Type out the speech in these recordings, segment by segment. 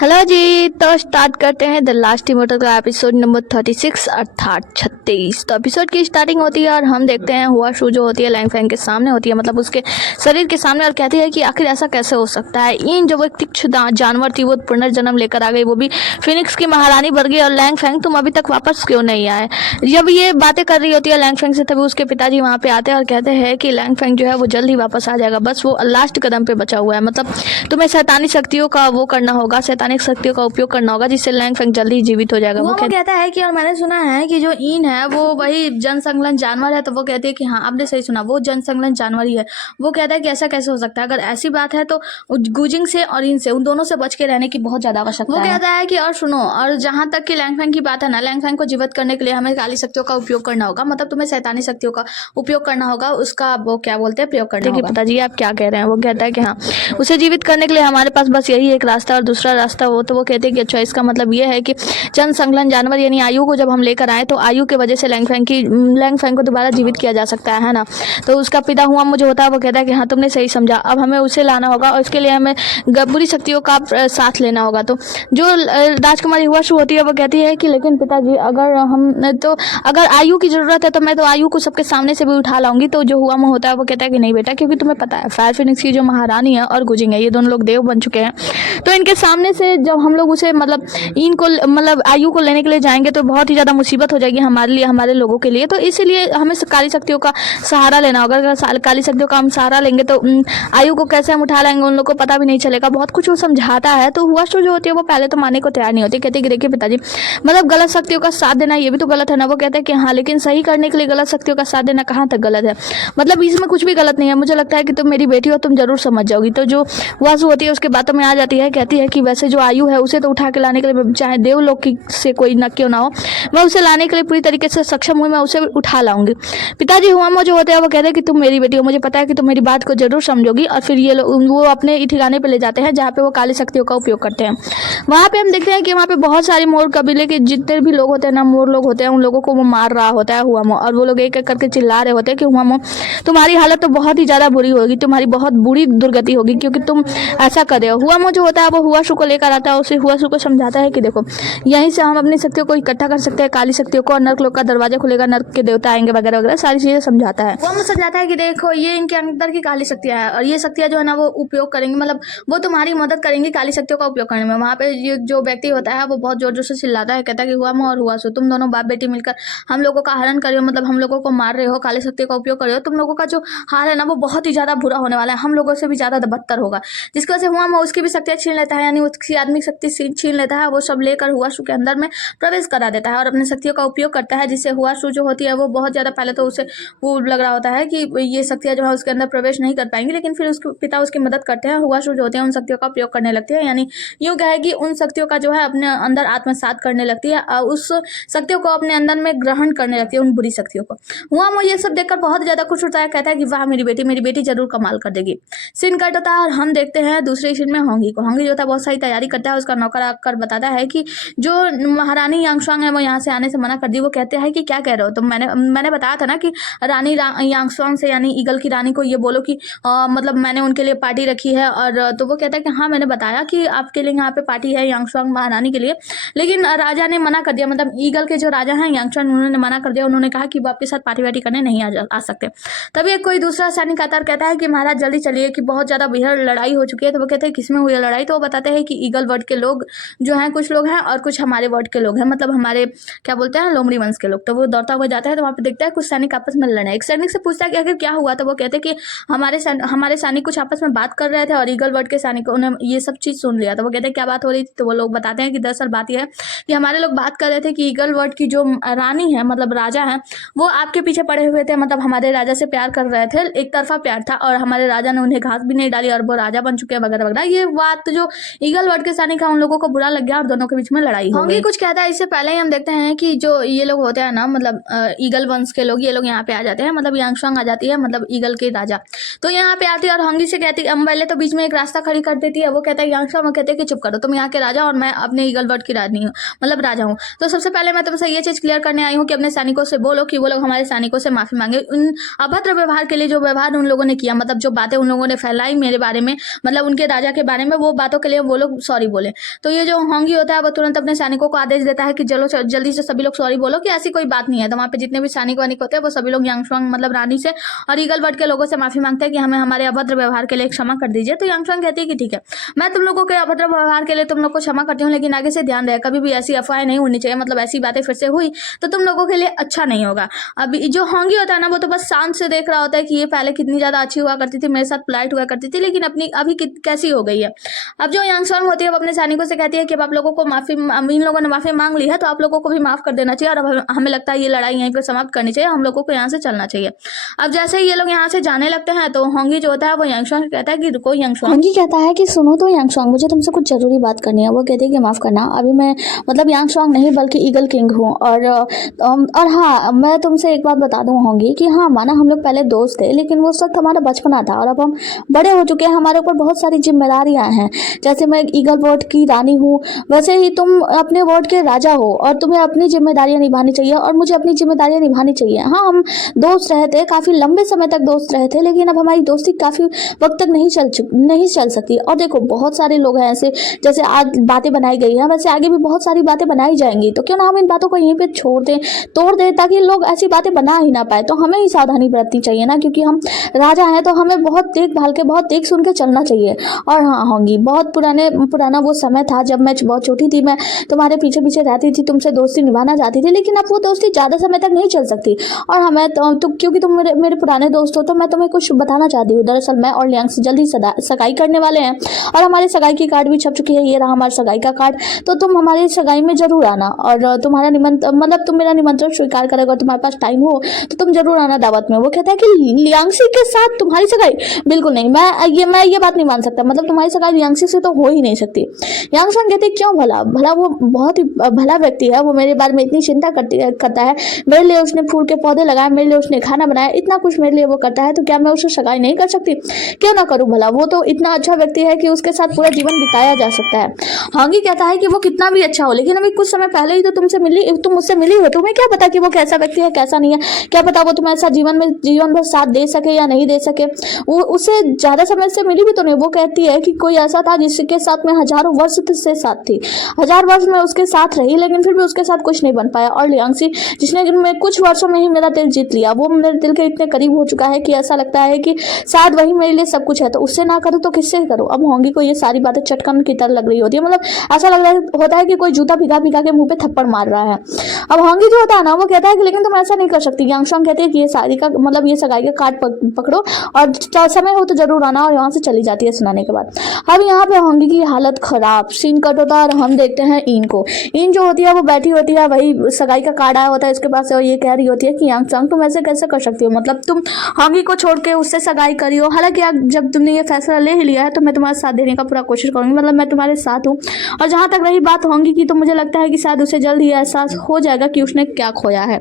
Hello जी। तो start करते हैं द लास्ट इमोर्टल का एपिसोड नंबर 36 अर्थात 36। तो एपिसोड की स्टार्टिंग होती है और हम देखते हैं हुआ शू जो होती है लैंग फैंग के सामने होती है, मतलब उसके शरीर के सामने, और कहती है कि आखिर ऐसा कैसे हो सकता है। इन जो एक तिक्ष जानवर थी वो पुनर्जन्म लेकर आ गई, वो भी फिनिक्स की महारानी बन गई। और लैंग फैंग तुम अभी तक वापस क्यों नहीं आए। जब ये बातें कर रही होती है लैंग फैंग से, तभी उसके पिताजी वहाँ पे आते हैं और कहते हैं कि लैंग फैंग जो है वो जल्द ही वापस आ जाएगा, बस वो लास्ट कदम पे बचा हुआ है। मतलब तुम्हें शैतानी शक्तियों का वो करना होगा, शैतानिक शक्तियों का उपयोग करना होगा, जिससे लैंग फैंग जल्दी जीवित हो जाएगा। वो कहता है कि और मैंने सुना है कि जो ईन है वो वही जनसंलग्न जानवर है। तो वो कहती है कि हाँ आपने सही सुना, वो जनसंलग्न जानवर ही है। वो कहता है कि ऐसा कैसे हो सकता है, अगर ऐसी बात है तो गुजिंग से और इन से, उन दोनों से बच के रहने की बहुत ज्यादा आवश्यकता है। वो कहता है कि और सुनो, और जहां तक कि लैंग फैंग की बात है ना, लैंग फैंग को जीवित करने के लिए हमें काली शक्तियों का उपयोग करना होगा, मतलब तुम्हें शैतानी शक्तियों का उपयोग करना होगा, उसका वो क्या बोलते हैं प्रयोग करना होगा। पिताजी आप क्या कह रहे हैं। वो कहता है कि हाँ उसे जीवित करने के लिए हमारे पास बस यही एक रास्ता और दूसरा रास्ता वो। तो वो कहते हैं कि अच्छा इसका मतलब ये है कि चंद संलग्न जानवर यानी आयु को जब हम लेकर आए तो आयु की वजह से लैंग फैंग को दोबारा जीवित किया जा सकता है ना। तो उसका पिता हुआ जो होता है वो कहता है कि हाँ तुमने सही समझा, अब हमें उसे लाना होगा और इसके लिए हमें बुरी शक्तियों का साथ लेना होगा। तो जो राजकुमारी हुआ शू होती है वो कहती है कि लेकिन पिताजी अगर आयु की जरूरत है तो मैं तो आयु को सबके सामने से भी उठा लाऊंगी। तो जो हुआ होता है वो कहता है कि नहीं बेटा, क्योंकि तुम्हें पता है फायर फिनिक्स की जो महारानी है और गुजिंग है ये दोनों लोग देव बन चुके हैं, तो इनके सामने से जब हम लोग उसे मतलब आयु को लेने के लिए जाएंगे तो बहुत ही ज्यादा मुसीबत हो जाएगी हमारे लिए, हमारे लोगों के लिए। तो इसीलिए हमें काली शक्तियों का सहारा लेना होगा। अगर काली शक्तियों का हम सहारा लेंगे तो आयु को कैसे हम उठा लेंगे उन लोगों को पता भी नहीं चलेगा। बहुत कुछ वो समझाता है। तो हुआ जो होती है वो पहले तो मानने को तैयार नहीं होती, कहती है कि देखिए पिताजी मतलब गलत शक्तियों का साथ देना ये भी तो गलत है ना। वो कहता है कि हाँ लेकिन सही करने के लिए गलत शक्तियों का साथ देना कहाँ तक गलत है, मतलब इसमें कुछ भी गलत नहीं है। मुझे लगता है कि तुम मेरी बेटी हो, तुम जरूर समझ जाओगी। तो जो वासु होती है उसके बातों में आ जाती है, कहती है कि वैसे जो आयु है उसे तो उठा के लाने के लिए चाहे देवलोक से कोई न क्यों ना हो, मैं उसे लाने के लिए पूरी तरीके से सक्षम हुई, मैं उसे उठा लाऊंगी। पिताजी हुआ जो होते हैं वो कहते हैं कि तुम मेरी बेटी हो, मुझे पता है कि तुम मेरी बात को जरूर समझोगी। और फिर ये वो अपने ठिकाने पे ले जाते हैं जहाँ पे वो काली शक्तियों का उपयोग करते हैं। वहाँ पे हम देखते हैं कि वहाँ पे बहुत सारे मोर कबीले के जितने भी लोग होते हैं ना, मोर लोग होते हैं, उन लोगों को वो मार रहा होता है हुआ, और वो लोग एक एक करके चिल्ला रहे होते हैं कि हुआ तुम्हारी हालत तो बहुत ही ज्यादा बुरी होगी, तुम्हारी बहुत बुरी दुर्गति होगी क्योंकि तुम ऐसा कर रहे हो। हुआ जो होता है वो हुआ शू को लेकर आता है, उसे हुआ शू को समझाता है कि देखो यहीं से हम अपनी शक्तियों को इकट्ठा कर सकते हैं, काली शक्तियों को, और नर्क लोक का दरवाजा खुलेगा, नर्क के देवता आएंगे वगैरह वगैरह सारी चीजें समझाता है। वो समझाता है कि देखो ये इनके अंदर की काली शक्तियां हैं और ये शक्तियां जो है ना वो उपयोग करेंगे, मतलब वो तुम्हारी मदद करेंगी काली शक्तियों का उपयोग करने में। वहाँ पे ये जो व्यक्ति होता है वो बहुत जोर जोर से चिल्लाता है, कहता है कि हुआ और हुआ सो तुम दोनों बाप बेटी मिलकर हम लोगों का हरण कर रहे हो, मतलब हम लोगों को मार रहे हो, काली शक्ति का उपयोग कर रहे हो। तुम लोगों का जो हाल है ना वो बहुत ही ज्यादा बुरा होने वाला है, हम लोगों से भी ज्यादा बदतर होगा। जिसकी वजह से हुआ उसकी भी शक्तियां छीन लेता है, यानी उसकी आदमी शक्ति छीन लेता है। वो सब लेकर हुआ शू के अंदर में प्रवेश करा देता है और अपने शक्तियों का उपयोग करता है, जिससे हुआ शू जो होती है वो बहुत ज्यादा पहले तो उसे वो लग रहा होता है कि ये शक्तियां जो है उसके अंदर प्रवेश नहीं कर पाएंगी, लेकिन फिर उसके पिता उसकी मदद करते हैं। हुआ शू जो होते हैं उन शक्तियों का प्रयोग करने लगती है, यानी यूं कहे कि उन शक्तियों का जो है अपने अंदर आत्मसात करने लगती है और उस शक्तियों को अपने अंदर में ग्रहण करने लगती है, उन बुरी शक्तियों को। हुआ ये सब देखकर बहुत ज्यादा खुश होता है, कहता है कि वाह मेरी बेटी जरूर कमाल कर देगी। सीन कट होता है और हम देखते हैं दूसरे सीन में होंगी को। होंगी जो होता है बहुत सारी तैयारी करता है, उसका नौकर आकर बताता है कि जो महारानी यांगशुआंग है वो यहाँ से आने से मना कर दी। वो कहते हैं कि क्या कह रहे हो तुम, मैंने बताया था ना कि रानी यांगशुआंग से यानी ईगल की रानी को ये बोलो कि मतलब मैंने उनके लिए पार्टी रखी है। और तो वो कहता है कि हाँ मैंने बताया कि आपके लिए यहाँ पे पार्टी है यांगशुआंग महारानी के लिए, लेकिन राजा ने मना कर दिया, मतलब ईगल के जो राजा हैं यांगशुआंग उन्होंने मना कर दिया। उन्होंने कहा कि वो आपके साथ पार्टी वार्टी करने नहीं आ सकते। तभी कोई दूसरा सैनिक आता कहता है कि महाराज जल्दी चलिए कि बहुत ज्यादा बेहद लड़ाई हो चुकी है। तो वो कहते हैं किसमें हुई है लड़ाई। तो वो बताते हैं कि ईगल वर्ड के लोग जो हैं, कुछ लोग हैं और कुछ हमारे वर्ड के लोग हैं, मतलब हमारे क्या बोलते हैं लोमड़ी वंश के लोग। तो वो दौड़ता हुआ जाता है तो वहाँ पे देखता है कुछ सैनिक आपस में लड़ रहे हैं। एक सैनिक से पूछता है कि आखिर क्या हुआ। तो वो कहते हैं कि हमारे सैनिक कुछ आपस में बात कर रहे थे और ईगल वर्ड के सैनिक उन्हें ये सब चीज सुन लिया। तो वो कहते हैं क्या बात हो रही थी। तो वो लोग बताते हैं कि दरअसल बात यह है कि हमारे लोग बात कर रहे थे कि ईगल वर्ड की जो रानी है, मतलब राजा है, वो आपके पीछे पड़े हुए थे, मतलब हमारे राजा से प्यार कर रहे थे, एक तरफा प्यार था और हमारे राजा ने उन्हें घास भी नहीं डाली और वो राजा बन चुके हैं वगैरह वगैरह। ये बात जो ईगल वर्ड के सैनिक है उन लोगों को बुरा लग गया और दोनों के बीच में लड़ाई हो गई। कुछ कहता है इससे पहले ही हम देखते हैं कि जो ये लोग होते हैं ना, मतलब ईगल वंश के लोग, ये लोग यहाँ पे आ जाते हैं, मतलब यांगशुआंग आ जाती है, मतलब ईगल के राजा। तो यहाँ पे आती है और होंगी से कहती है, पहले तो बीच में एक रास्ता खड़ी कर देती है। वो कहता है यांगशुआंग, वो कहते हैं कि चुप करो, तुम यहाँ के राजा और मैं अपने ईगल वर्ड की रानी हूँ, मतलब राजा हूँ। तो सबसे पहले मैं तुमसे ये चीज क्लियर करने आई हूँ कि अपने सैनिकों से बोलो कि वो लोग हमारे सैनिकों से माफी मांगे उन अभद्र व्यवहार के लिए, जो व्यवहार उन लोगों ने किया, मतलब जो बातें उन लोगों ने फैलाई मेरे बारे में, मतलब उनके राजा के बारे में, वो बातों के लिए वो लोग सॉरी बोले। तो ये जो होंगी होता है वो तुरंत अपने सैनिकों को आदेश देता है कि चलो जल्दी से सभी लोग सॉरी बोलो कि ऐसी कोई बात नहीं है। तो वहाँ पे जितने भी सैनिक वानिक होते हैं वो सभी लोग यांगशुआंग मतलब रानी से और ईगल बर्ड के लोगों से माफी मांगते हैं कि हमें हमारे अभद्र व्यवहार के लिए क्षमा कर दीजिए। तो यांगशुआंग कहती है कि ठीक है, मैं तुम लोगों के अभद्र व्यवहार के लिए तुम लोग को क्षमा करती हूँ, लेकिन आगे से ध्यान रहे कभी भी ऐसी अफवाहें नहीं होनी चाहिए, मतलब ऐसी बातें फिर से हुई तो तुम लोगों के लिए अच्छा नहीं होगा। अभी जो होंगी होता है ना वो तो बस शांत से देख रहा होता है कि ये पहले कितनी ज्यादा अच्छी हुआ करती थी, मेरे साथ पोलाइट हुआ करती थी, लेकिन अपनी अभी कैसी हो गई है। अब जो यांगशुआंग होती है वो अपने सैनिकों से कहती है कि अब आप लोगों को माफी, इन लोगों ने माफी मांग ली है तो आप लोगों को भी माफ कर देना चाहिए और अब हमें लगता है ये लड़ाई यहीं पर समाप्त करनी चाहिए, हम लोगों को यहाँ से चलना चाहिए। अब जैसे ही ये लोग यहाँ से जाने लगते हैं तो होंगी जो होता है वो यांगशुआंग कहता है कि रुको यांगशुआंग। होंगी कहता है कि सुनो तो यांगशुआंग, मुझे तुमसे कुछ जरूरी बात करनी है। वो कहती है कि माफ करना, अभी मैं मतलब यांगशुआंग नहीं बल्कि ईगल किंग हूँ। और हाँ, मैं तुमसे एक बात बता दूँ होंगी कि हाँ माना हम लोग पहले दोस्त थे, लेकिन वो उस वक्त हमारा बचपना था और अब हम बड़े हो चुके हैं, हमारे ऊपर बहुत सारी जिम्मेदारियां हैं। जैसे मैं ईगल बर्ड की रानी हूँ, वैसे ही तुम अपने वर्ड के राजा हो और तुम्हें अपनी जिम्मेदारियां निभानी चाहिए और मुझे अपनी जिम्मेदारियां निभानी चाहिए। हाँ, हम दोस्त रहे थे, काफी लंबे समय तक दोस्त रहे थे, लेकिन अब हमारी दोस्ती काफी वक्त तक नहीं चल सकती। और देखो बहुत सारे लोग हैं ऐसे, जैसे आज बातें बनाई गई हैं वैसे आगे भी बहुत सारी बातें बनाई जाएंगी, तो क्यों ना हम इन बातों को यहीं पे छोड़ दें, तोड़ दें, ताकि लोग ऐसी बातें बना ही ना पाए। तो हमें ही सावधानी बरतनी चाहिए ना, क्योंकि हम राजा हैं तो हमें बहुत देखभाल के, बहुत देख सुन के चलना चाहिए। और हाँ होंगी, बहुत पुराना वो समय था जब मैं बहुत छोटी थी, मैं तुम्हारे पीछे पीछे रहती थी, तुमसे दोस्ती निभाना चाहती थी, लेकिन अब वो दोस्ती ज्यादा समय तक नहीं चल सकती। और हमें तो क्योंकि तुम मेरे पुराने दोस्त हो तो मैं तुम्हें कुछ बताना चाहती हूँ। दरअसल मैं और लियांग से जल्दी सगाई करने वाले हैं और हमारी सगाई की कार्ड भी छप चुकी है, ये रहा हमारा सगाई का कार्ड। तो तुम हमारी सगाई में जरूर आना और तुम्हारा निमंत्रण, मतलब तुम मेरा निमंत्रण स्वीकार करोगे, अगर तुम्हारे पास टाइम हो तो तुम जरूर आना दावत में। वो कहता है कि लियांगसी के साथ तुम्हारी सगाई? बिल्कुल नहीं, मैं ये बात नहीं मान सकता, मतलब तुम्हारी सगाई लियांगसी से तो हो ही नहीं सकती। यांगशुआंग कहते क्यों? भला वो बहुत ही भला व्यक्ति है, वो मेरे बारे में इतनी चिंता करता है, मेरे लिए उसने फूल के पौधे लगाए, मेरे लिए उसने खाना बनाया, इतना कुछ मेरे लिए वो करता है, तो क्या मैं उससे सगाई नहीं कर सकती? क्यों ना करूं भला, वो तो इतना अच्छा व्यक्ति है कि उसके साथ पूरा जीवन बिताया जा सकता है। हांगी कहता है कि वो कितना भी अच्छा हो, लेकिन अभी कुछ समय पहले ही तो तुम मुझसे मिली हो, तुम्हें क्या पता कि वो कैसा व्यक्ति है कैसा नहीं है, क्या पता वो तुम्हें ऐसा जीवन भर साथ दे सके या नहीं दे सके। वो उससे ज्यादा समय से मिली भी तो नहीं। वो कहती है कि कोई ऐसा था जिसके साथ मैं हजारों वर्ष से साथ थी, 1000 वर्ष में उसके साथ रही, लेकिन फिर भी उसके साथ कुछ नहीं बन पाया। और लियांगसी जिसने कुछ वर्षों में ही मेरा दिल जीत लिया, वो मेरे दिल के इतने करीब हो चुका है कि ऐसा लगता है कि शायद वही मेरे लिए सब कुछ है, तो उससे ना करूँ तो किससे करूँ। अब होंगी को ये सारी बातें चटकन की तरह लग रही होती है, मतलब ऐसा लग रहा होता है कि कोई जूता भिगा के मुंह पे थप्पड़ मार रहा है। अब होंगी जो होता है ना वो कहता है कि लेकिन तुम ऐसा नहीं कर सकती। यांगशुआंग कहती है कि ये शादी का मतलब ये सगाई का कार्ड पकड़ो और समय हो तो जरूर आना, और यहाँ से चली जाती है सुनाने के बाद। अब यहाँ पे होंगी की हालत खराब, सीन कट होता है और हम देखते हैं इन को। इन जो होती है वो बैठी होती है, वही सगाई का कार्ड आया होता है इसके पास, और ये कह रही होती है कि यांगशुआंग तुम ऐसे कैसे कर सकती हो, मतलब तुम होंगी को छोड़ के उससे सगाई करी हो। हालांकि जब तुमने ये फैसला ले ही लिया है तो मैं तुम्हारे साथ देने का पूरा कोशिश करूंगी, मतलब मैं तुम्हारे साथ हूँ। और जहां तक रही बात होंगी की, तो मुझे लगता है कि शायद उसे जल्द ही एहसास हो जाएगा कि उसने क्या खोया है।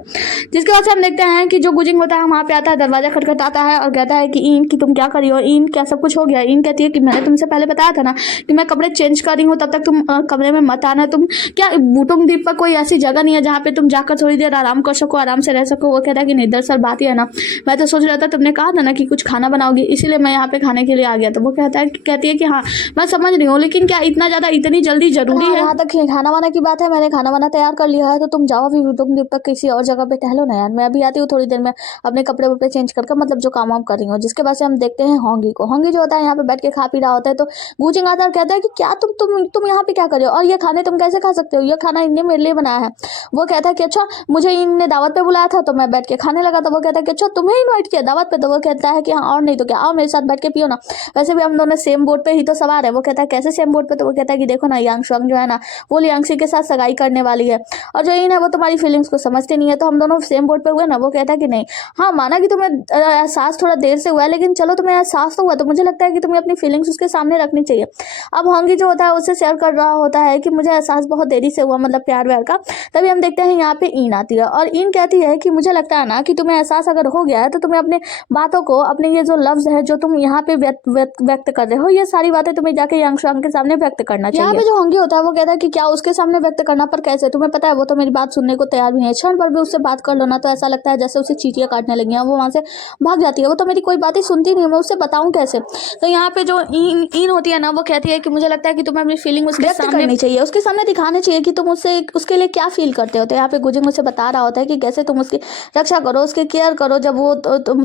जिसके बाद से हम देखते हैं कि जो गुजिंग होता है वहां पे आता है, दरवाजा खटखटाता है और कहता है कि इन की तुम क्या करी हो, इन क्या सब कुछ हो गया? इन कहती है कि मैंने तुमसे पहले बताया था ना कि मैं कपड़े चेंज कर रही हूँ, तब तक तुम कमरे में मत आना। तुम क्या बूटुंग द्वीप पर कोई ऐसी जगह नहीं है जहाँ पे तुम जाकर थोड़ी देर आराम कर सको, आराम से रह सको? वो कहता है कि नहीं, दरअसल बात यह है ना, मैं तो सोच रहा था, तुमने कहा था ना कि कुछ खाना बनाओगी, इसीलिए मैं यहाँ पे खाने के लिए आ गया। तो वो कहती है कि हाँ मैं समझ रही हूँ, लेकिन क्या इतना ज्यादा इतनी जल्दी जरूरी है? यहाँ तक खाना वाना की बात है, मैंने खाना वाना तैयार कर लिया है, तो तुम जाओ अभी बूटुंग द्वीप पर किसी और जगह पे टहलो ना यार, मैं अभी आती हूँ थोड़ी देर में अपने कपड़े वपड़े चेंज करके, मतलब जो काम वाम कर रही हूँ। जिसके बाद से हम देखते हैं होंगी को। होंगी जो होता है यहाँ पे बैठ के खा पी रहा होता है, तो गुजिंग आता है और कहता है कि क्या तुम यहाँ पे क्या कर रहे हो, और ये खाने तुम कैसे खा सकते हो, ये खाना इनने मेरे लिए बनाया है। वो कहता है कि अच्छा, मुझे इनने दावत पे बुलाया था तो मैं बैठ के खाने लगा। तो वो कहता है कि अच्छा, तुम्हें इन्वाइट किया दावत पे? तो वो कहता है कि हाँ और नहीं तो क्या, आओ मेरे साथ बैठ के पियो ना, वैसे भी हम दोनों सेम बोट पे ही तो सवार है। वो कहता है कैसे सेम बोट पे? तो वो कहता है कि देखो ना, यांगशुआंग जो है ना वो लियांगसी के साथ सगाई करने वाली है, और जो इन है वो तुम्हारी फीलिंग्स को समझते नहीं है, तो हम दोनों सेम बोट पे हुए ना। वो कहता है कि नहीं, हाँ माना कि तुम्हें एहसास थोड़ा देर से हुआ है, लेकिन चलो तुम्हें एहसास तो हुआ, तो मुझे लगता है कि तुम्हें अपनी फीलिंग्स उसके सामने रखनी चाहिए। अब होंगी जो होता है उससे शेयर कर रहा होता है कि मुझे एहसास बहुत देरी से हुआ, मतलब प्यार व्यार का। तभी हम हम देखते हैं यहाँ पे इन आती है और इन कहती है कि मुझे लगता है ना कि तुम्हें एहसास अगर हो गया है तो तुम्हें अपने बातों को, अपने ये जो लफ्ज है जो तुम यहाँ पे व्यक्त कर रहे हो, ये सारी बातें तुम्हें जाके यांग शुआंग के सामने व्यक्त करना चाहिए। यहाँ पे जो होंगी होता है वो कहता है कि क्या उसके सामने व्यक्त करना, पर कैसे? तुम्हें पता है वो तो मेरी बात सुनने को तैयार भी है। क्षण पर भी उससे बात कर लो ना तो ऐसा लगता है जैसे उसे चींटियां काटने लगी हैं, वो वहां से भाग जाती है। वो तो मेरी कोई बात ही सुनती नहीं है, मैं उससे बताऊं कैसे? तो यहाँ पे जो इन होती है ना वो कहती है कि मुझे लगता है कि तुम्हें अपनी फीलिंग उसके सामने करनी चाहिए, उसके सामने दिखानी चाहिए कि तुम उससे उसके लिए क्या फील करते हो। तो यहाँ पे गुजिंग मुझसे बता रहा होता है कि कैसे तुम उसकी रक्षा करो, उसकी केयर करो, जब वो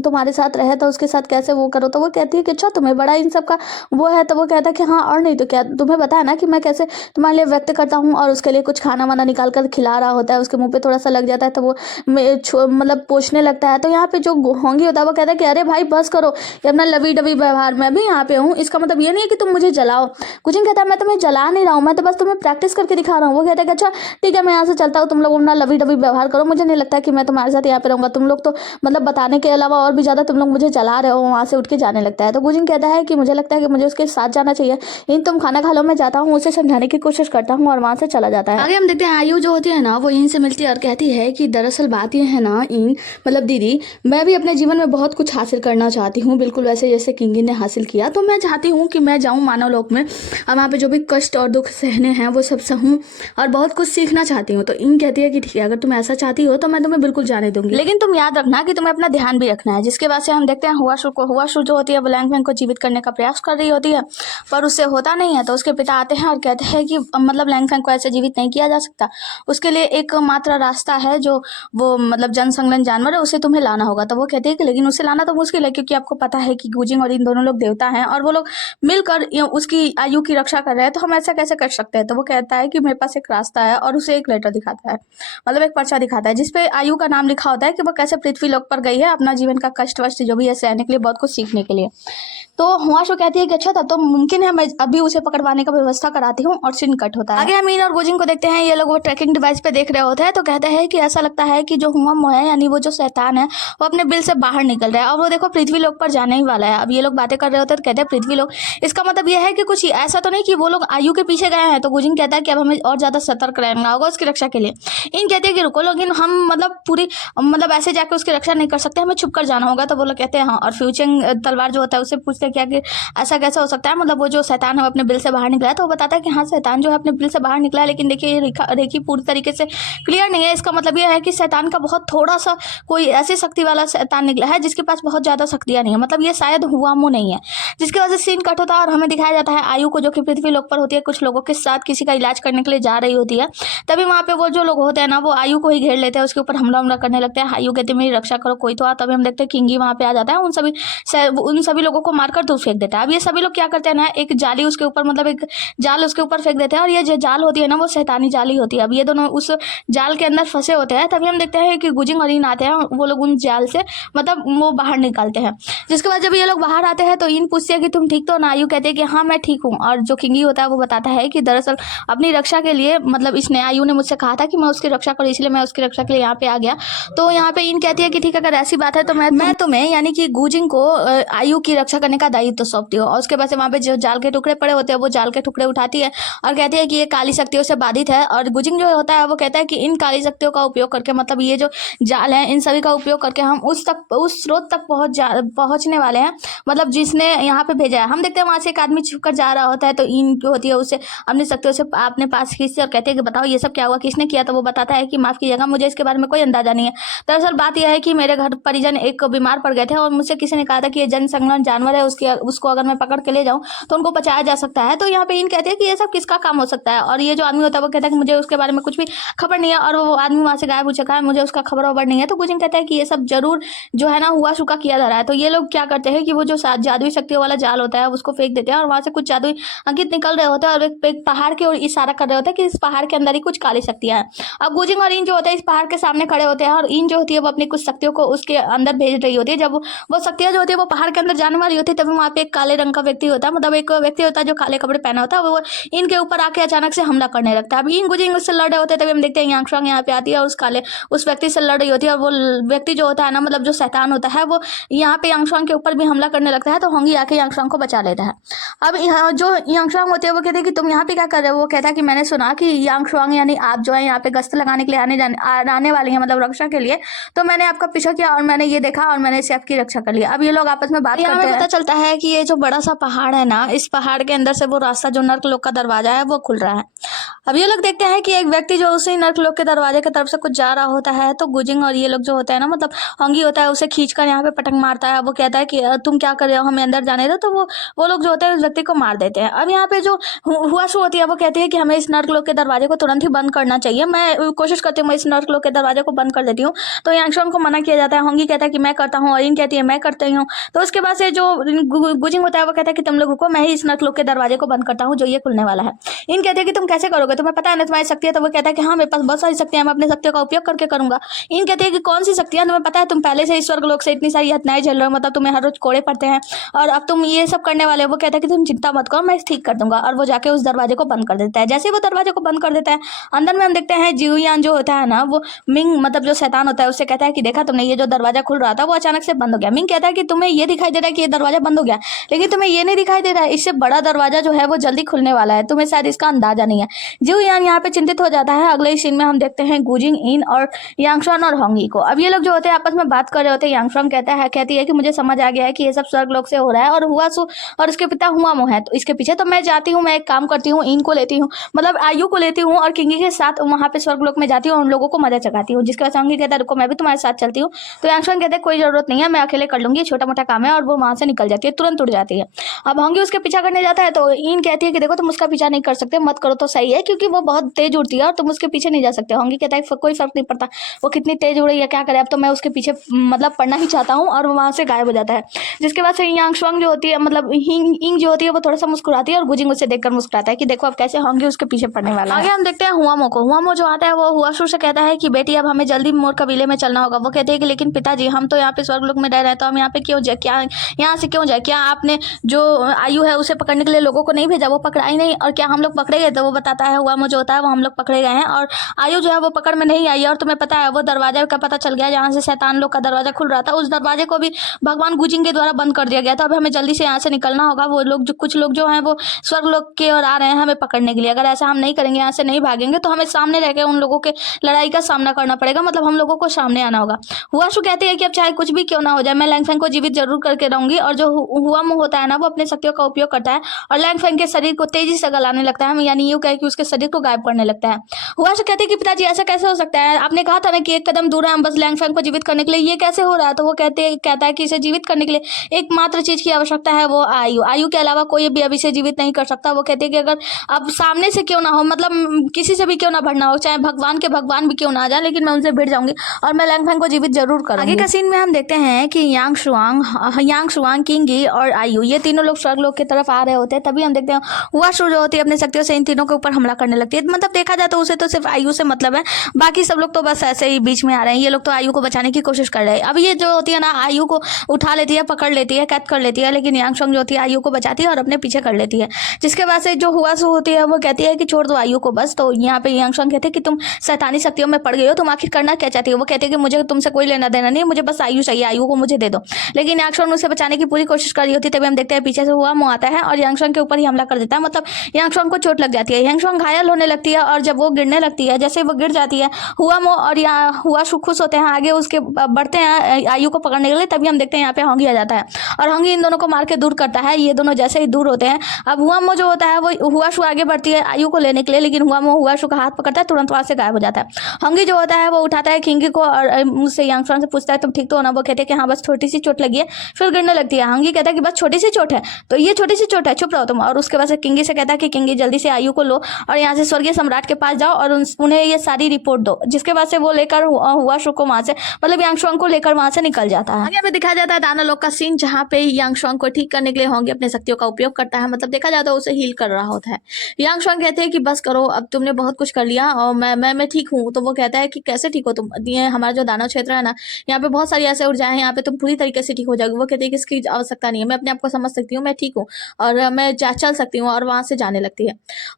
तुम्हारे साथ रहे तो उसके साथ कैसे वो करो। तो वो कहती है कि अच्छा तुम्हें बड़ा इन सब का वो है। तो वो कहता है कि हाँ और नहीं तो क्या, तुम्हें पता है ना कि मैं कैसे तुम्हारे लिए व्यक्त करता हूँ। और उसके लिए कुछ खाना वाना निकाल कर खिला रहा होता है, उसके मुंह पे थोड़ा सा लग जाता है तो वो मतलब पोछने लगता है। तो यहाँ पे जो होंगी होता है वो कहता है कि अरे भाई बस करो ये अपना लवी डबी व्यवहार, मैं भी यहाँ पे हूँ, इसका मतलब ये नहीं है कि तुम मुझे जलाओ। गुजिंग कहता है मैं तुम्हें जला नहीं रहा हूँ, मैं तो बस तुम्हें प्रैक्टिस करके दिखा रहा हूँ। वो कहता है कि अच्छा ठीक है मैं यहाँ से चलता हूँ, तुम लोग अपना लवी डबी व्यवहार करो, मुझे नहीं लगता कि मैं तुम्हारे साथ यहाँ पे रहूँगा। तुम लोग तो मतलब बताने के अलावा और भी ज़्यादा तुम लोग मुझे जला रहे हो। वहाँ से उठ के जाने लगता है। तो गुजिंग कहता है कि मुझे लगता है कि मुझे उसके साथ जाना चाहिए, इन तुम खाना खा लो, मैं जाता हूँ, उसे समझाने की कोशिश करता हूँ और वहाँ से चला जाता है। आगे हम देखते हैं आयु जो होती है ना वो इन से मिलती है और कहती है कि दरअसल बात ये है ना इन मतलब दीदी, मैं भी अपने जीवन में बहुत कुछ हासिल करना चाहती हूँ, बिल्कुल वैसे जैसे किंगी ने हासिल किया। तो मैं चाहती हूँ कि मैं जाऊँ मानव लोक में और वहाँ पे जो भी कष्ट और दुख सहने हैं वो सब सहूँ और बहुत कुछ सीखना चाहती हूँ। तो इन कहती है कि ठीक है अगर तुम ऐसा चाहती हो तो मैं तुम्हें बिल्कुल जाने दूंगी, लेकिन तुम याद रखना कि तुम्हें अपना ध्यान भी रखना है। जिसके बाद से हम देखते हैं हुआशु जो होती है वो लैंगफैंग को जीवित करने का प्रयास कर रही होती है पर उससे होता नहीं है। तो उसके पिता आते हैं और कहते हैं कि मतलब लैंगफैंग को ऐसे जीवित नहीं किया जा सकता, उसके लिए एक मात्र रास्ता है जो वो मतलब जनसंलग्न जानवर है, उसे तुम्हें लाना होगा। तो वो कहते हैं कि लेकिन उसे लाना तो मुश्किल है क्योंकि आपको पता है कि गुजिंग और इन दोनों लोग देवता हैं और वो लोग मिलकर उसकी आयु की रक्षा कर रहे हैं, तो हम ऐसा कैसे कर सकते हैं। तो वो कहता है कि मेरे पास एक रास्ता है और उसे एक लेटर दिखाता है, मतलब एक पर्चा दिखाता है जिसपे आयु का नाम लिखा होता है कि वो कैसे पृथ्वी लोक पर गई है अपना जीवन का कष्ट वष्ट जो भी है सहने के लिए, बहुत कुछ सीखने के लिए। तो हुआशु कहती है कि अच्छा था तो मुमकिन है मैं अभी उसे पकड़वाने का व्यवस्था कराती हूँ और सीन कट होता है। आगे हम इन और गुजिंग को देखते हैं, ये लोग वो ट्रैकिंग डिवाइस पे देख रहे होते हैं। तो कहते हैं कि ऐसा लगता है कि जो हुआ है यानी वो जो शैतान है वो अपने बिल से बाहर निकल रहा है और वो देखो पृथ्वी लोक पर जाने ही वाला है। अब ये लोग बातें कर रहे होते हैं तो कहते हैं पृथ्वी लोक, इसका मतलब ये है कि कुछ ऐसा तो नहीं कि वो लोग आयु के पीछे गए हैं। तो गुजिंग कहता है कि अब हमें और ज्यादा सतर्क रहना होगा उसकी रक्षा के लिए। इन कहते हैं कि रुको लेकिन हम मतलब पूरी मतलब ऐसे जाकर उसकी रक्षा नहीं कर सकते, हमें छुप कर जाना होगा। तो वो लोग कहते हैं हाँ। और फ्यूचिंग तलवार जो होता है उससे पूछते हैं क्या कि ऐसा कैसा हो सकता है, मतलब वो जो शैतान है अपने बिल से बाहर निकला है। तो वो बताता है कि हाँ शैतान जो है अपने बिल से बाहर निकला है, लेकिन देखिए रेखी पूरी तरीके से क्लियर नहीं है। इसका मतलब ये है कि शैतान का बहुत थोड़ा सा कोई ऐसी शक्ति वाला शैतान निकला है जिसके पास बहुत ज्यादा शक्तियां नहीं है, मतलब ये शायद हुआमू नहीं है। जिसकी वजह से सीन कट होता है और हमें दिखाया जाता है आयु को जो कि पृथ्वी लोक पर होती है कुछ लोगों के साथ किसी का इलाज करने के लिए जा रही होती है। तभी वहाँ पे वो जो लोग होते हैं ना वो आयु को ही घेर लेते हैं, उसके ऊपर हमला करने लगते हैं। आयु कहते हैं मेरी रक्षा करो कोई तो। तभी हम देखते हैं किंगी वहाँ पे आ जाता है, उन सभी लोगों को मारकर दूर फेंक देता है। अब ये सभी लोग क्या करते हैं ना एक जाली उसके ऊपर मतलब एक जाल उसके ऊपर फेंक देते हैं और ये जो जाल होती है ना वो शैतानी जाली होती है। अब ये दोनों उस जाल के अंदर फंसे होते हैं। तभी हम देखते हैं कि गुजिंग और इन आते हैं, वो लोग उन जाल से मतलब वो बाहर निकालते हैं। जिसके बाद जब ये लोग बाहर आते हैं तो इन पूछते हैं कि तुम ठीक तो ना। आयु कहते हैं कि हाँ मैं ठीक हूँ। और जो किंगी होता है वो बताता है कि दरअसल अपनी रक्षा के लिए मतलब इसने आयु ने मुझसे कहा था कि मैं उसकी रक्षा करूँ, इसलिए मैं उसकी रक्षा के लिए यहाँ पे आ गया। तो यहाँ पे इन कहती है कि ठीक है अगर ऐसी बात है तो मैं तुम्हें यानी कि गुजिंग को आयु की रक्षा करने का दायित्व सौंपती हूँ। और उसके बाद से वहाँ पे जो जाल के टुकड़े पड़े होते हैं वो जाल के टुकड़े उठाती है और कहती है कि ये काली शक्तियों से बाधित है। और गुजिंग जो होता है वो कहता है कि इन काली शक्तियों का उपयोग करके मतलब ये जो जाल है इन सभी का उपयोग करके हम उस स्रोत तक पहुंचने वाले हैं, मतलब जिसने यहाँ पे भेजा है। हम देखते हैं वहां से एक आदमी छुपकर जा रहा होता है। तो इन जो होती है उसे अपनी शक्तियों से अपने पास खींचती है और कहते हैं कि बताओ ये सब क्या हुआ, किसने किया। तो वो बताता है कि माफ कीजिएगा मुझे इसके बारे में कोई अंदाजा नहीं है। दरअसल बात यह है कि मेरे घर परिजन एक बीमार पड़ गए थे और मुझसे किसी ने कहा था कि ये जनसंलग्न जानवर है, उसको अगर मैं पकड़ के ले जाऊं तो उनको बचाया जा सकता है। तो यहाँ पे इन कहते हैं कि ये सब किसका काम हो सकता है। और ये जो आदमी होता है वो कहता है कि मुझे उसके बारे में कुछ भी खबर नहीं है और वो आदमी वहां से गायब हो चुका है, मुझे उसका खबर नहीं है। तो गुजिंग कहता है कि ये सब जरूर जो है ना हुआ शुका किया जा रहा है। तो ये लोग क्या करते हैं कि वो जो जादुई शक्तियों वाला जाल होता है उसको फेंक देते हैं और वहां से कुछ जादुई अंकित निकल रहे होते हैं और एक पहाड़ की ओर इशारा कर रहे होते हैं कि इस पहाड़ के अंदर ही कुछ काली शक्तियां हैं। अब गुजिंग और इन जो होता है इस पहाड़ के सामने खड़े होते हैं और इन जो होती है वो अपनी कुछ शक्तियों को उसके अंदर भेज रही होती है। जब वो शक्तियां जो होती है वो पहाड़ के अंदर जाने वाली होती है तभी वहां पे एक काले रंग का व्यक्ति होता है, मतलब एक व्यक्ति होता है जो काले कपड़े पहना होता है, वो इनके ऊपर आके अचानक से हमला करने लगता है। अब इन गुजिंग उससे लड़ रहे होते हैं तभी हम देखते हैं यांग शुआंग यहाँ पे आती है और उस व्यक्ति से लड़ रही होती है और वो व्यक्ति जो होता है ना मतलब जो शैतान होता है वो यहाँ पे यांग शुआंग के ऊपर भी हमला करने लगता है। तो होंगी आके यांग शुआंग को बचा लेता है। अब जो यांग शुआंग होते हैं वो कहते हैं कि तुम यहाँ पे क्या कर रहे हो। वो कहता है कि मैंने सुना कि यांग शुआंग यानी आप जो है यहाँ पे गश्त लगाने के लिए आने वाली है, मतलब रक्षा के लिए। तो मैंने आपका पीछा किया और मैंने ये देखा और मैंने इसे आपकी रक्षा कर लिया। अब ये लोग आपस में बात करते हैं। पता चलता है कि ये जो बड़ा सा पहाड़ है ना, इस पहाड़ के अंदर से वो रास्ता जो नर्कलोक का दरवाजा है वो खुल रहा है। अब ये लोग देखते हैं कि एक व्यक्ति जो उसी नर्कलोक के दरवाजे की तरफ से कुछ जा रहा होता है, तो गुजिंग और ये लोग जो होते हैं ना, मतलब होंगी होता है, उसे खींचकर यहाँ पे पटक मारता है। वो कहता है कि तुम क्या कर रहे हो, हमें अंदर जाने दो। तो वो लोग जो होते हैं उस व्यक्ति को मार देते हैं। अब यहाँ पे जो हुआशु होती है वो कहती है कि हमें इस नर्कलोक के दरवाजे को तुरंत ही बंद करना चाहिए। मैं कोशिश करती हूँ, मैं इस नर्कलोक के दरवाजे को बंद कर देती हूँ। तो यांगशोंग को मना किया जाता है। होंगी कहता है कि मैं करता हूँ और इन कहती है मैं करती हूँ। तो उसके बाद से जो गुजिंग होता है वो कहता है कि तुम लोग रुको, मैं ही इस नर्कलोक के दरवाजे को बंद करता हूँ जो ये खुलने वाला है। इन कहते हैं कि तुम कैसे करोगे, तुम्हें पता है ना तुम्हारी शक्ति है। तो वो कहता है कि हाँ मेरे पास बहुत सारी शक्तियां, मैं अपनी शक्तियों का उपयोग करके करूंगा। इन कहते हैं कि कौन सी शक्तियां, तुम्हें पता है तुम पहले से इस स्वर्गलोक से इतनी सारी यातनाएं झेल रहे हो, मतलब तुम्हें हर रोज कोड़े पड़ते हैं और अब तुम ये सब करने वाले हो। वो कहता है कि तुम चिंता मत करो, मैं ठीक कर दूंगा। और वो जाके उस दरवाजे को बंद कर देता है। जैसे ही वो दरवाजे को बंद कर देता है, अंदर में हम देखते हैं जियुयान जो होता है ना, वो मिंग मतलब जो शैतान होता है उससे कहता है कि देखा तुमने, ये जो दरवाजा खुल रहा था वो अचानक से बंद हो गया। मिंग कहता है कि तुम्हें ये दिखाई दे रहा है कि ये दरवाजा बंद हो गया, लेकिन तुम्हें ये नहीं दिखाई दे रहा है इससे बड़ा दरवाजा जो है वो जल्दी खुलने वाला है, तुम्हें शायद इसका अंदाजा नहीं है। जियुयान यहाँ पे चिंतित हो जाता है। अगले सीन में हम देखते हैं गुजिंग, इन और यांगशॉन और होंगी को। अब ये लोग जो होते हैं आपस में बात कर रहे होते हैं। यांगशॉन कहती है कि मुझे समझ आ गया है कि ये सब स्वर्गलोक से हो रहा है और हुआसु और उसके पिता हुआमो है, तो इसके पीछे तो मैं जाती हूँ, मैं एक काम करती हूँ, इनको लेती हूँ, मतलब आयु को लेती हूँ और किंगी के साथ वहाँ पे स्वर्गलोक में जाती हूँ और उन लोगों को मजा चगाती हूँ। जिसके बाद होंगी कहता है रुको मैं भी तुम्हारे साथ चलती हूँ। तो यांगशॉन कहते हैं कोई जरूरत नहीं है, मैं अकेले कर लूंगी, छोटा मोटा काम है। और वो वहां से निकल जाती है, तुरंत उड़ जाती है। अब होंगी उसके पीछा करने जाता है तो इन कहती है कि देखो तुम उसका पीछा नहीं कर सकते, मत करो तो सही है, क्योंकि वो बहुत तेज उड़ती है और तुम उसके पीछे नहीं जा सकते। होंगी कहता है कोई फर्क नहीं पड़ता वो कितनी तेज उड़े या क्या करे, अब तो मैं उसके पीछे मतलब पढ़ना ही चाहता हूँ। और वो वहां से गायब हो जाता है। जिसके बाद से यांगशॉन्ग जो होती है, मतलब इंग जो होती है, वो थोड़ा सा मुस्कुराती है और गुजिंग उसे देखकर मुस्कुराता है कि देखो अब कैसे होंगी उसके पीछे पड़ने वाला है। आगे हम देखते हैं हुआमो को। हुआमो जो आता है वो हुआशु से कहता है कि बेटी अब हमें जल्दी मोर कबीले में चलना होगा। वो कहते हैं कि लेकिन पिताजी हम तो यहाँ पे स्वर्गलोक में रह रहे हैं, तो हम यहाँ पे क्यों जाए, क्या यहाँ से क्यों जाए, क्या आपने जो आयु है उसे पकड़ने के लिए लोगों को नहीं भेजा, वो पकड़ा ही नहीं, और क्या हम लोग पकड़े गए। तो वो बताता है हुआमो जो होता है वो हम लोग पकड़े गए हैं और आयु जो है वो पकड़ में नहीं आई है। और तुम्हें पता है वो दरवाजे का पता चल गया जहाँ से शैतान लोग का दरवाजा खुल रहा था, उस दरवाजे को भी भगवान गुजिंग के द्वारा बंद कर दिया गया था। अब हमें जल्दी से यहाँ से निकलना होगा। वो लोग जो कुछ लोग जो हैं वो स्वर्गलोक की ओर आ रहे हैं हमें पकड़ने के लिए। अगर ऐसा हम नहीं करेंगे, यहाँ से नहीं भागेंगे, तो हमें सामने रहकर उन लोगों के लड़ाई का सामना करना पड़ेगा, मतलब हम लोगों को सामने आना होगा। हुआशु कहती है कि अब चाहे कुछ भी क्यों ना हो जाए, मैं लैंगफेंग को जीवित जरूर करके रहूंगी। और जो हुआमो होता है ना, वो अपने शक्तियों का उपयोग करता है और लैंगफेंग के शरीर को तेजी से गलाने लगता है, यानी यूं कहे कि उसके शरीर को गायब करने लगता है। हुआशु कहती है कि पिताजी ऐसा कैसे हो सकता है, आपने कहा था ना कि एक कदम दूर है हम बस लैंगफेंग को जीवित करने के लिए, ये कैसे हो रहा है। तो वो कहता है कि इसे जीवित करने के लिए एकमात्र चीज की आवश्यकता है, वो आयु के अलावा कोई भी अभी से जीवित नहीं कर सकता। वो कहते हैं कि अगर अब सामने से क्यों ना हो, मतलब किसी से भी क्यों ना भिड़ना हो, चाहे भगवान भी क्यों ना आ जाए, लेकिन मैं उनसे भिड़ जाऊंगी और मैं लैंगफेंग को जीवित जरूर करूंगी। आगे का सीन में हम देखते हैं कि यांगशुआंग, किंगी और आयु ये तीनों लोग स्वर्गलोक की तरफ आ रहे होते हैं। तभी हम देखते हैं हुआशु जो होती है अपनी शक्तियों से इन तीनों के ऊपर हमला करने लगती है। मतलब देखा जाए तो उसे तो सिर्फ आयु से मतलब है, बाकी सब लोग तो बस ऐसे ही बीच में आ रहे हैं। ये लोग तो आयु को बचाने की कोशिश कर रहे हैं। अब ये जो होती है ना, आयु को उठा लेती है, पकड़ लेती है, कैद कर लेती है, लेकिन यांगशोंग जो होती है आयु को बचाती है और अपने पीछे कर लेती है। जिसके बाद से जो हुआशु होती है वो कहती है कि छोड़ दो आयु को बस। तो यहाँ पे यांगशोंग कहते हैं कि तुम शैतानी शक्तियों में पड़ गई हो, तुम आखिर करना क्या चाहती हो। वो कहती है कि मुझे तुमसे कोई लेना देना नहीं, मुझे बस आयु चाहिए, आयु को मुझे दे दो। लेकिन यांगशोंग उसे बचाने की पूरी कोशिश कर रही होती है। तभी हम देखते हैं पीछे से हुआमो आता है और यांगशोंग के ऊपर ही हमला कर देता है, मतलब यांगशोंग को चोट लग जाती है। यांगशोंग घायल होने लगती है और जब वो गिरने लगती है, जैसे वो गिर जाती है, हुआमो और हुआशु खुश होते हैं, आगे उसके बढ़ते हैं आयु को पकड़ने के लिए। तभी हम देखते हैं यहाँ पे होंगी आ जाता है और होंगी इन दोनों को मार के दूर करता है। ये दोनों जैसे ही दूर होते हैं, अब हुआमो जो होता है वो हुआशु आगे बढ़ती है आयु को लेने के लिए, लेकिन हुआमो हुआशु का हाथ पकड़ता है, तुरंत वहां से गायब हो जाता है। होंगी जो होता है वो उठाता है किंगी को और मुझसे यांगशोंग से पूछता है तुम ठीक तो हो ना। वो कहते हैं कि हाँ बस छोटी सी चोट लगी है, फिर गिरने लगती है। होंगी कहता है कि बस छोटी सी चोट है, तो ये छोटी सी चोट है, चुप रहो तुम। और उसके बाद से किंगी से कहता है कि किंगी जल्दी से आयु को लो और यहाँ से स्वर्गीय सम्राट के पास जाओ और उन्हें ये सारी रिपोर्ट दो। जिसके बाद से वो लेकर हुआशु को वहां से, मतलब यांगशोंग को लेकर वहां से निकल जाता है। आगे हमें दिखाया जाता है दानवलोक का सीन, जहाँ पे यांगशोंग को ठीक करने के लिए होंगी अपने शक्तियों का उपयोग करता है, मतलब देखा जाता है उसे हील कर रहा होता है। यांगशोंग कहते हैं कि बस करो, अब तुमने बहुत कुछ कर लिया और मैं ठीक हूँ। तो वो कहता है कि कैसे ठीक हो तुम, ये हमारा जो दानव क्षेत्र है ना, यहाँ पे बहुत सारी ऐसे ऊर्जाएं हैं, यहाँ पे तुम पूरी तरीके से ठीक हो जाओगी। वो कहती है कि इसकी आवश्यकता नहीं है, मैं अपने आप को समझ सकती हूँ, मैं ठीक हूँ और मैं चल सकती हूँ। और वहां से जाने लगती है।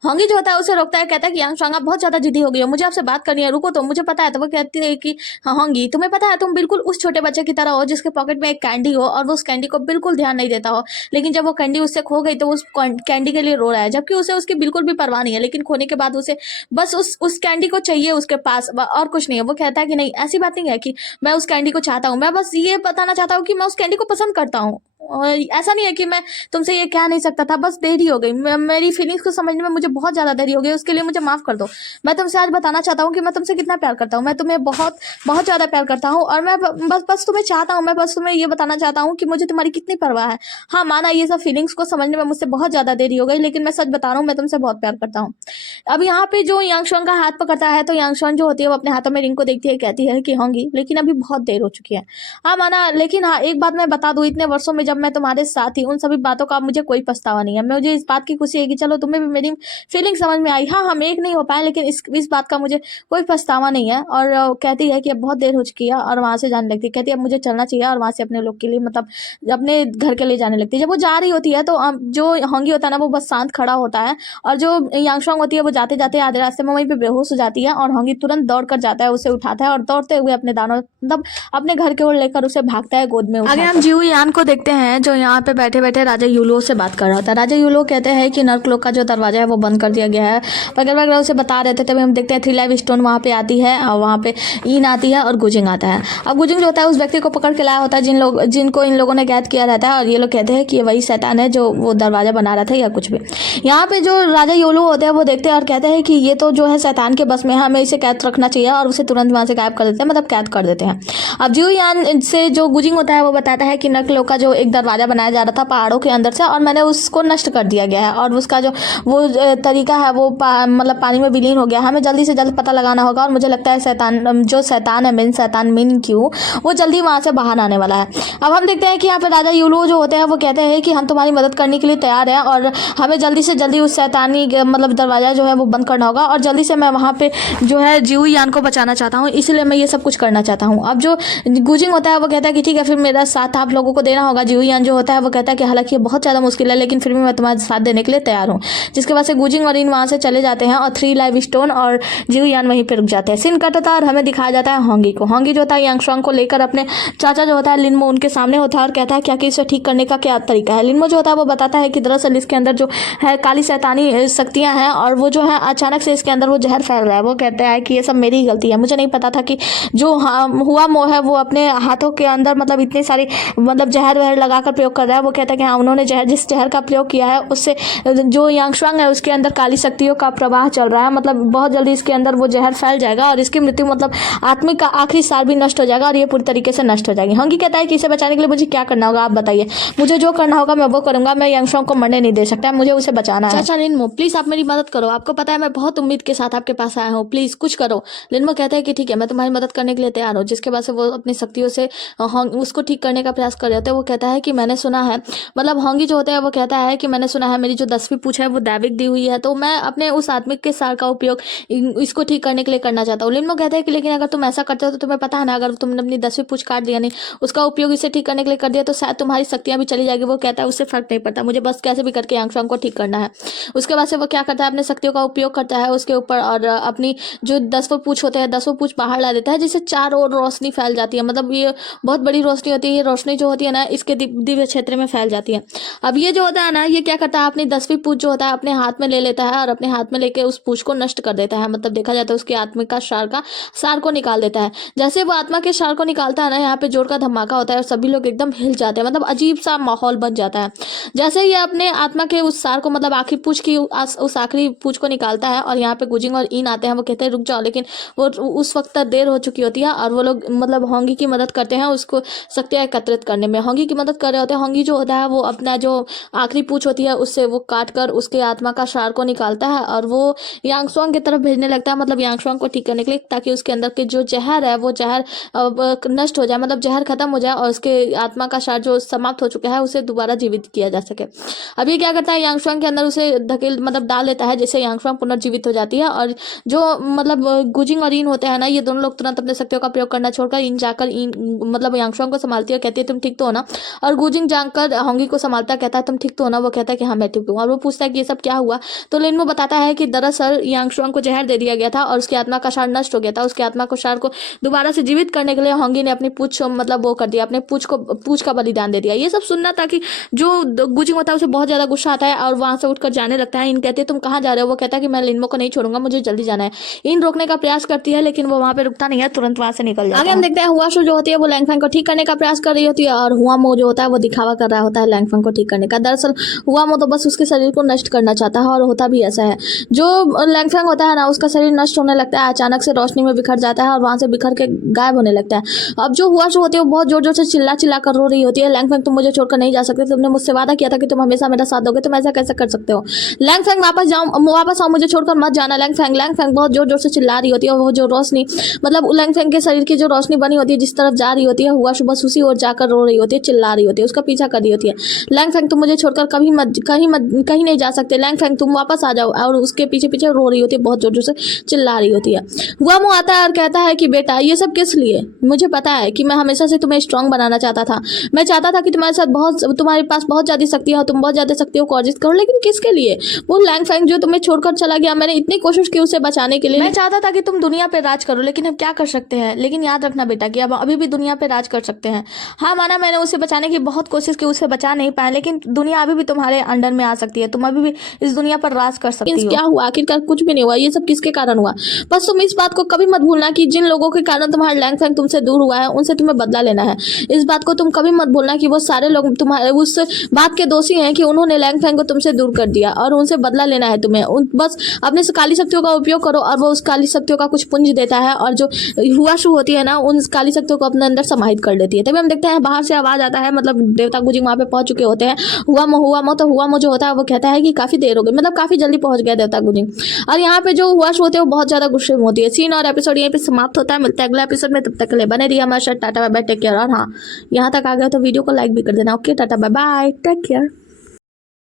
होंगी जो होता है उसे रोकता है, कहता है कि यांगशोंग आप बहुत ज्यादा जिद्दी हो गई हो, मुझे आपसे बात करनी है, रुको तो, मुझे पता है। तो वो कहती है कि हाँ होंगी तुम्हें पता है तुम बिल्कुल उस छोटे बच्चे की तरह हो जिसके पॉकेट में एक कैंडी हो और वो उस कैंडी को बिल्कुल ध्यान नहीं देता हो, लेकिन जब वो कैंडी उससे खो गई तो उस कैंडी के लिए रो रहा है, जबकि उसे उसकी बिल्कुल भी परवाह नहीं है। लेकिन खोने के बाद उसे बस उस उस कैंडी को चाहिए उसके पास, और कुछ नहीं है। वो कहता है कि नहीं, ऐसी बात नहीं है कि मैं उस कैंडी को चाहता हूँ, मैं बस ये बताना चाहता हूँ कि मैं उस कैंडी को पसंद करता हूँ। और ऐसा नहीं है कि मैं तुमसे ये कह नहीं सकता था, बस देरी हो गई, मेरी फीलिंग्स को समझने में मुझे बहुत ज़्यादा देरी हो गई, उसके लिए मुझे माफ़ कर दो। मैं तुमसे आज बताना चाहता हूँ कि मैं तुमसे कितना प्यार करता हूँ, मैं तुम्हें बहुत बहुत ज़्यादा प्यार करता हूँ, और मैं बस तुम्हें चाहता हूँ, मैं बस तुम्हें ये बताना चाहता हूँ कि मुझे तुम्हारी कितनी परवाह है। हाँ, माना ये सब फीलिंग्स को समझने में मुझसे बहुत ज़्यादा देरी हो गई, लेकिन मैं सच बता रहा हूँ, मैं तुमसे बहुत प्यार करता हूँ। अब यहाँ पे जो यांगशुआन का हाथ पकड़ता है, तो यांगशुआन जो होती है वो अपने हाथों में रिंग को देखती है, कहती है कि होंगी, लेकिन अभी बहुत देर हो चुकी है। हाँ माना, लेकिन हाँ एक बात मैं बता दूं, इतने वर्षों में जब मैं तुम्हारे साथ थी, उन सभी बातों का मुझे कोई पछतावा नहीं है। मुझे इस बात की खुशी है कि चलो तुम्हें भी मेरी फीलिंग समझ में आई। हाँ, हम एक नहीं हो पाए, लेकिन इस बात का मुझे कोई पछतावा नहीं है। और कहती है कि अब बहुत देर हो चुकी है, और वहां से जाने लगती है। कहती है अब मुझे चलना चाहिए, और वहां से अपने लोग के लिए, मतलब अपने घर के लिए जाने लगती है। जब वो जा रही होती है तो जो होंगी होता है ना, वो बस शांत खड़ा होता है, और जो यांगशुआंग होती है वो जाते जाते आधे रास्ते में वहीं पे बेहोश हो जाती है, और होंगी तुरंत दौड़ कर जाता है, उसे उठाता है, और दौड़ते हुए अपने दानों मतलब अपने घर की ओर लेकर उसे भागता है गोद में उठाकर। आगे हम जिऊ यान को देखते हैं, जो यहाँ पे बैठे बैठे राजा यूलो से बात कर रहा होता है। राजा यूलो कहते हैं कि नर्कलोक का जो दरवाजा है वो बंद कर दिया गया है, वगैरह उसे बता रहे थे। तभी हम देखते हैं 3 लाइव स्टोन वहाँ पे आती है, और वहाँ पे ईन आती है, और गुजिंग आता है। अब गुजिंग जो होता है उस व्यक्ति को पकड़ के लाया होता है जिनको इन लोगों ने कैद किया रहता है, और ये लोग कहते हैं कि ये वही शैतान है जो वो दरवाजा बना रहा था या कुछ भी। यहाँ पे जो राजा योलो होते हैं वो देखते हैं और कहते हैं कि ये तो जो है शैतान के बस में है, हमें इसे कैद रखना चाहिए, और उसे तुरंत वहाँ से गायब कर देते हैं, मतलब कैद कर देते हैं। अब जिऊ यान से जो गुजिंग होता है वो बताता है कि नर्कलोक का जो एक दरवाजा बनाया जा रहा था पहाड़ों के अंदर से, और मैंने उसको नष्ट कर दिया गया है, और उसका जो वो तरीका है वो मतलब पानी में विलीन हो गया। हमें जल्दी से जल्द पता लगाना होगा, और मुझे लगता है शैतान है मिन क्यों, वो जल्दी वहाँ से बाहर आने वाला है। अब हम देखते हैं कि यहाँ पे राजा यूलो जो होते हैं वो कहते हैं कि हम तुम्हारी मदद करने के लिए तैयार हैं, और हमें जल्दी से जल्दी उस शैतानी मतलब दरवाजा जो है वो बंद करना होगा, और जल्दी से मैं वहाँ पे जो है जिऊ यान को बचाना चाहता हूँ, इसलिए मैं ये सब कुछ करना चाहता हूँ। अब जो गुजिंग होता है वो कहता है कि ठीक है, फिर मेरा साथ आप लोगों को देना होगा। जिऊ यान जो होता है वो कहता है कि हालांकि ये बहुत ज़्यादा मुश्किल है, लेकिन फिर भी मैं तुम्हारे साथ देने के लिए तैयार हूँ। जिसके बाद से गुजिंग और इन वहाँ से चले जाते हैं, और 3 लाइव स्टोन और जिऊ यान वहीं पर रुक जाते हैं। सीन कट होता है, और हमें दिखाया जाता है होंगी को। होंगी जो होता है यांगशुआंग को लेकर अपने चाचा जो होता है लिनमो उनके सामने होता है, और कहता है क्या कि इसे ठीक करने का क्या तरीका है। लिनमो जो होता है वो बताता है कि दरअसल इसके अंदर जो है काली शैतानी शक्तियां हैं, और वो जो है अचानक से इसके अंदर वो जहर फैल रहा है। वो कहता है कि ये सब मेरी ही गलती है, मुझे नहीं पता था कि जो हुआ मोह है वो अपने हाथों के अंदर मतलब इतनी सारी मतलब जहर वहर लगाकर प्रयोग कर रहा है। वो कहता है कि हाँ, उन्होंने जिस जहर का प्रयोग किया है उससे जो यांगशुआंग है उसके अंदर काली शक्तियों का प्रवाह चल रहा है, मतलब बहुत जल्दी इसके अंदर वो जहर फैल जाएगा, और इसकी मृत्यु मतलब आत्मिक का आखिरी सार भी नष्ट हो जाएगा, और ये पूरी तरीके से नष्ट हो जाएगी। होंगी कहता है कि इसे बचाने के लिए मुझे क्या करना होगा, आप बताइए। मुझे जो करना होगा मैं वो करूंगा, मैं यांगशुआंग को मरने नहीं दे सकता, मुझे उसे बचाना है। चाचा लिनमो प्लीज आप मेरी मदद करो, आपको पता है मैं बहुत उम्मीद के साथ आपके पास आया हूँ, प्लीज कुछ करो। लिनमो कहता है कि ठीक है, मैं तुम्हारी मदद करने के लिए तैयार हूँ। जिसके बाद से वो अपनी शक्तियों से उसको ठीक करने का प्रयास कर रहे होते हैं। वो कहता है कि मैंने सुना है, मतलब होंगी जो होता है वो कहता है कि मैंने सुना है मेरी जो 10वीं पूंछ है वो दैविक दी हुई है, तो मैं अपने उस आत्मिक के सार का उपयोग इसको ठीक करने के लिए करना चाहता हूँ। लिनमो कहता है कि लेकिन अगर तुम ऐसा करते हो तो तुम्हें पता है ना, अगर तुमने अपनी 10वीं पूंछ काट दिया, नहीं उसका उपयोग इसे ठीक करने के लिए कर दिया, तो शायद तुम्हारी शक्तियां भी चली जाएगी। वो कहता है उससे फर्क नहीं पड़ता, मुझे बस कैसे भी करके यांगशुआंग को ठीक करना है। उसके बाद से वो क्या करता है, अपने शक्तियों का उपयोग करता है उसके ऊपर, और अपनी जो 10वां पूंछ होते हैं 10वां पूंछ बाहर ला देता है, जिससे चारों ओर रोशनी फैल जाती है। मतलब ये बहुत बड़ी रोशनी होती है, ये रोशनी जो होती है ना इसके दिव्य क्षेत्र में फैल जाती है। अब ये जो होता है ना, ये क्या करता है, अपनी 10वीं पूंछ जो होता है अपने हाथ में ले लेता है, और अपने हाथ में लेके उस पूंछ को नष्ट कर देता है। मतलब देखा जाता है उसकी आत्मिक का सार को निकाल देता है। जैसे वो आत्मा के सार को निकालता है ना, यहाँ पे जोर का धमाका होता है, और सभी लोग एकदम हिल जाते हैं, मतलब अजीब सा माहौल बन जाता है। जैसे ये अपने आत्मा के उस सार को, मतलब आखिरी पूंछ की उस आखिरी पूंछ को निकालता है, और यहाँ पे गुजिंग और इन आते हैं। वो कहते हैं रुक जाओ, लेकिन वो उस वक्त तक देर हो चुकी होती है, और वो लोग मतलब होंगी की मदद करते हैं उसको शक्तियाँ एकत्रित करने में। होंगी की मदद कर रहे होते हैं। होंगी जो होता है वो अपना जो आखिरी पूंछ होती है उससे वो काट कर उसके आत्मा का सार को निकालता है, और वो यांगशुआंग की तरफ भेजने लगता है, मतलब यांगशुआंग को ठीक करने के लिए, ताकि उसके अंदर के जो जहर है वो जहर नष्ट हो जाए, मतलब जहर खत्म हो जाए, और उसके आत्मा का सार जो समाप्त हो चुका है उसे दोबारा जीवित किया जा सके। अब ये क्या करता है, यांगशुआंग के अंदर उसे धकेल मतलब डाल देता है, जिससे यांगशुआंग पुनर्जीवित हो जाती है। और जो मतलब गुजिंग और इन होते हैं ना, ये दोनों लोग तुरंत अपने शक्तियों का प्रयोग करना छोड़कर इन जाकर इन मतलब यांगशुआंग को संभालती है, कहती है तुम ठीक तो हो ना। और गुजिंग जानकर होंगी को संभालता कहता है तुम ठीक तो हो ना। वो कहता है कि हाँ मैं ठीक हूँ। और वो पूछता है कि ये सब क्या हुआ। तो लिनमो बताता है कि दरअसल यांग शुआंग को जहर दे दिया गया था और उसकी आत्मा का सार नष्ट हो गया था। उसकी आत्मा को सार को दोबारा से जीवित करने के लिए होंगी ने अपनी पूछ मतलब वो कर दिया, अपने पूछ का बलिदान दे दिया। ये सब सुनना था कि जो गुजिंग होता है उसे बहुत ज्यादा गुस्सा आता है और वहां से उठकर जाने लगता है। इन कहते हैं तुम कहाँ जा रहे हो। वो कहता है कि मैं लिनमो को नहीं छोड़ूंगा, मुझे जल्दी जाना है। इन रोकने का प्रयास करती है लेकिन वो वहां पे रुकता नहीं है, तुरंत वहां से निकल जाता है। आगे हम देखते हैं हुआशु जो होती है वो लैंगफैंग को ठीक करने का प्रयास कर रही होती है और हुआमो जो होता है वो दिखावा कर रहा होता है लैंगफैंग को ठीक करने का। दरअसल हुआमो तो बस उसके शरीर को नष्ट करना चाहता है और होता भी ऐसा है। जो लैंगफैंग होता है ना उसका शरीर नष्ट होने लगता है, अचानक से रोशनी में बिखर जाता है और वहां से बिखर के गायब होने लगता है। अब जो हुआशु होती है वो बहुत जोर जोर से चिल्ला चिल्ला कर रो रही होती है, लैंगफैंग तुम मुझे छोड़कर नहीं जा सकते, तुमने मुझसे वादा किया था कि तुम हमेशा मेरा साथ दोगे, तुम ऐसा कैसे कर सकते हो। लैंगफैंग वापस आओ, मुझे छोड़कर मत जाना। लैंगफैंग बहुत जोर जोर से चिल्ला रही होती है और वो जो रोशनी मतलब लैंगफैंग के शरीर की जो रोशनी बनी होती है जिस तरफ जा रही होती है हुआशु बस उसी ओर जाकर रो रही होती है, चिल्ला रही होती है, उसका पीछा कर रही होती है। लैंगफैंग तुम मुझे छोड़कर कहीं नहीं जा सकते, लैंगफैंग तुम वापस आ जाओ। और उसके पीछे पीछे रो रही होती है, बहुत जोर जोर से चिल्ला रही होती है। हुआमो आता है और कहता है कि बेटा ये सब किस लिए, मुझे पता है कि मैं हमेशा से तुम्हें स्ट्रांग बनाना चाहता था, मैं चाहता था कि तुम्हारे पास बहुत ज्यादा शक्तियां हो, तुम बहुत ज्यादा शक्तियों को अर्जित करो, लेकिन किसके लिए। वो लैंगफैंग जो तुम्हें छोड़कर चला गया, मैंने इतनी कोशिश की उसे बचाने के लिए, मैं चाहता था कि तुम दुनिया पे राज करो, लेकिन अब क्या कर सकते हैं। लेकिन याद रखना बेटा कि अब अभी भी दुनिया पे राज कर सकते हैं। हाँ माना मैंने उसे बचाने की बहुत कोशिश की, उसे बचा नहीं पाया, लेकिन दुनिया अभी भी तुम्हारे अंडर में आ सकती है, तुम अभी भी इस दुनिया पर राज कर सकती हो। क्या हुआ आखिरकार, कुछ भी नहीं हुआ, ये सब किसके कारण हुआ। बस तुम इस बात को कभी मत भूलना कि जिन लोगों के कारण तुम्हारा लैंगफैंग तुमसे दूर हुआ है उनसे तुम्हें बदला लेना है। इस बात को तुम कभी मत भूलना कि वो सारे लोग तुम्हारे उस बात के दोषी हैं कि उन्होंने लैंगफैंग को तुमसे दूर कर दिया और उनसे बदला लेना है तुम्हें। बस अपने काली शक्तियों का उपयोग करो और वो उस काली शक्तियों का कुछ पुंज देता है और जो हुआशु होती है ना उन काली शक्तियों को अपने अंदर समाहित कर लेती है। तभी हम देखते हैं बाहर से आवाज आता है, मतलब देवता गुजिंग वहां पे पहुंच चुके होते हैं। हुआमो जो होता है वो कहता है कि काफी देर हो गई, मतलब काफी जल्दी पहुंच गया देवता गुजिंग। और यहाँ पे जो हुआशु होते हैं वो बहुत ज्यादा गुस्से में होती है। सीन और एपिसोड यहीं पे समाप्त होता है। मिलता है अगला एपिसोड में, तब तक के लिए बने रहिए हमारे साथ। Tata bye bye, take care. और हाँ यहाँ तक आ गया तो वीडियो को लाइक भी कर देना। Okay tata bye bye, take care.